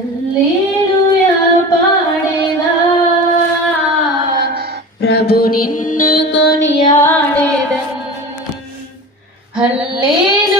హల్లెలూయా పాడేదా? ప్రభు నిన్ను కొనియాడేదన్. హల్లేలు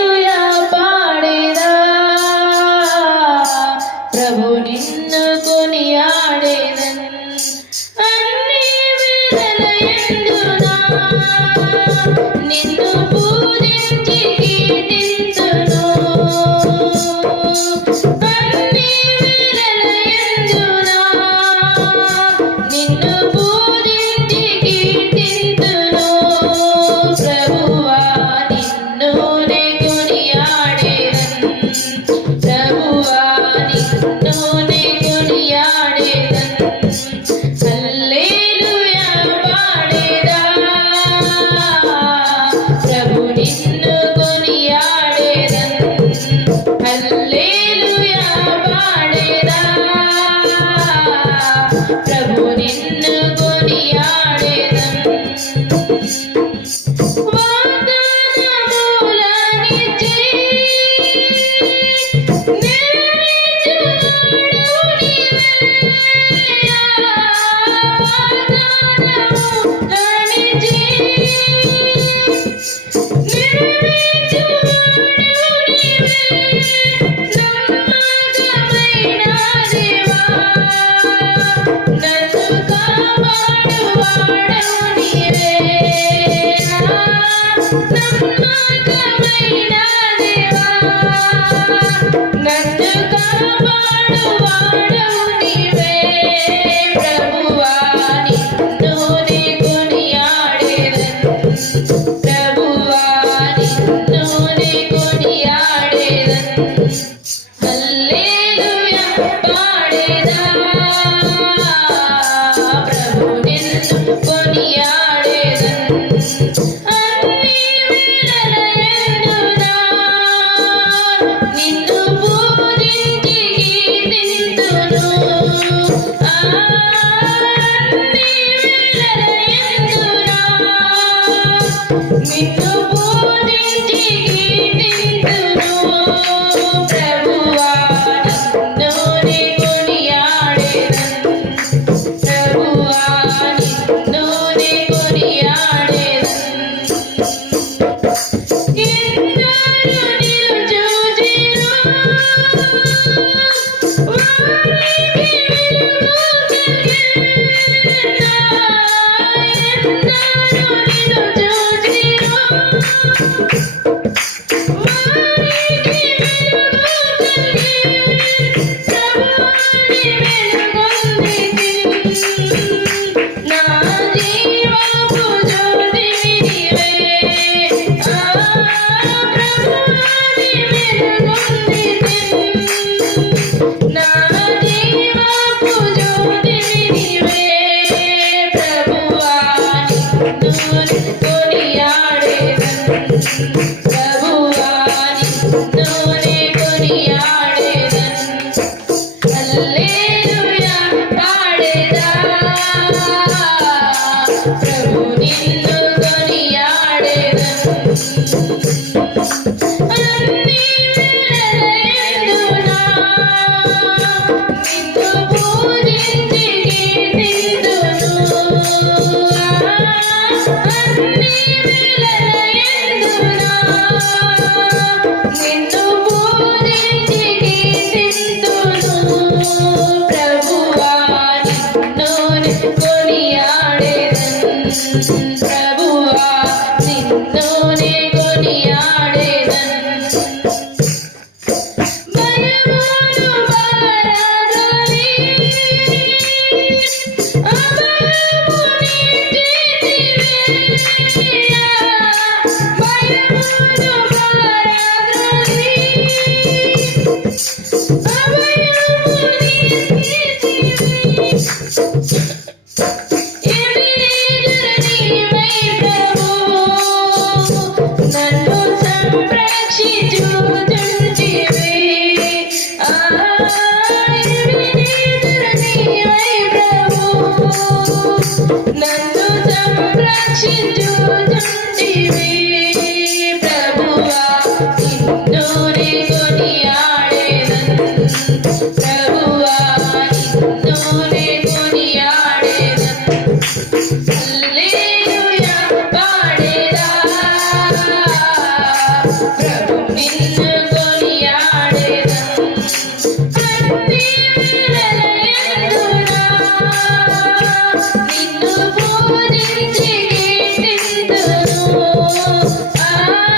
sim Oh.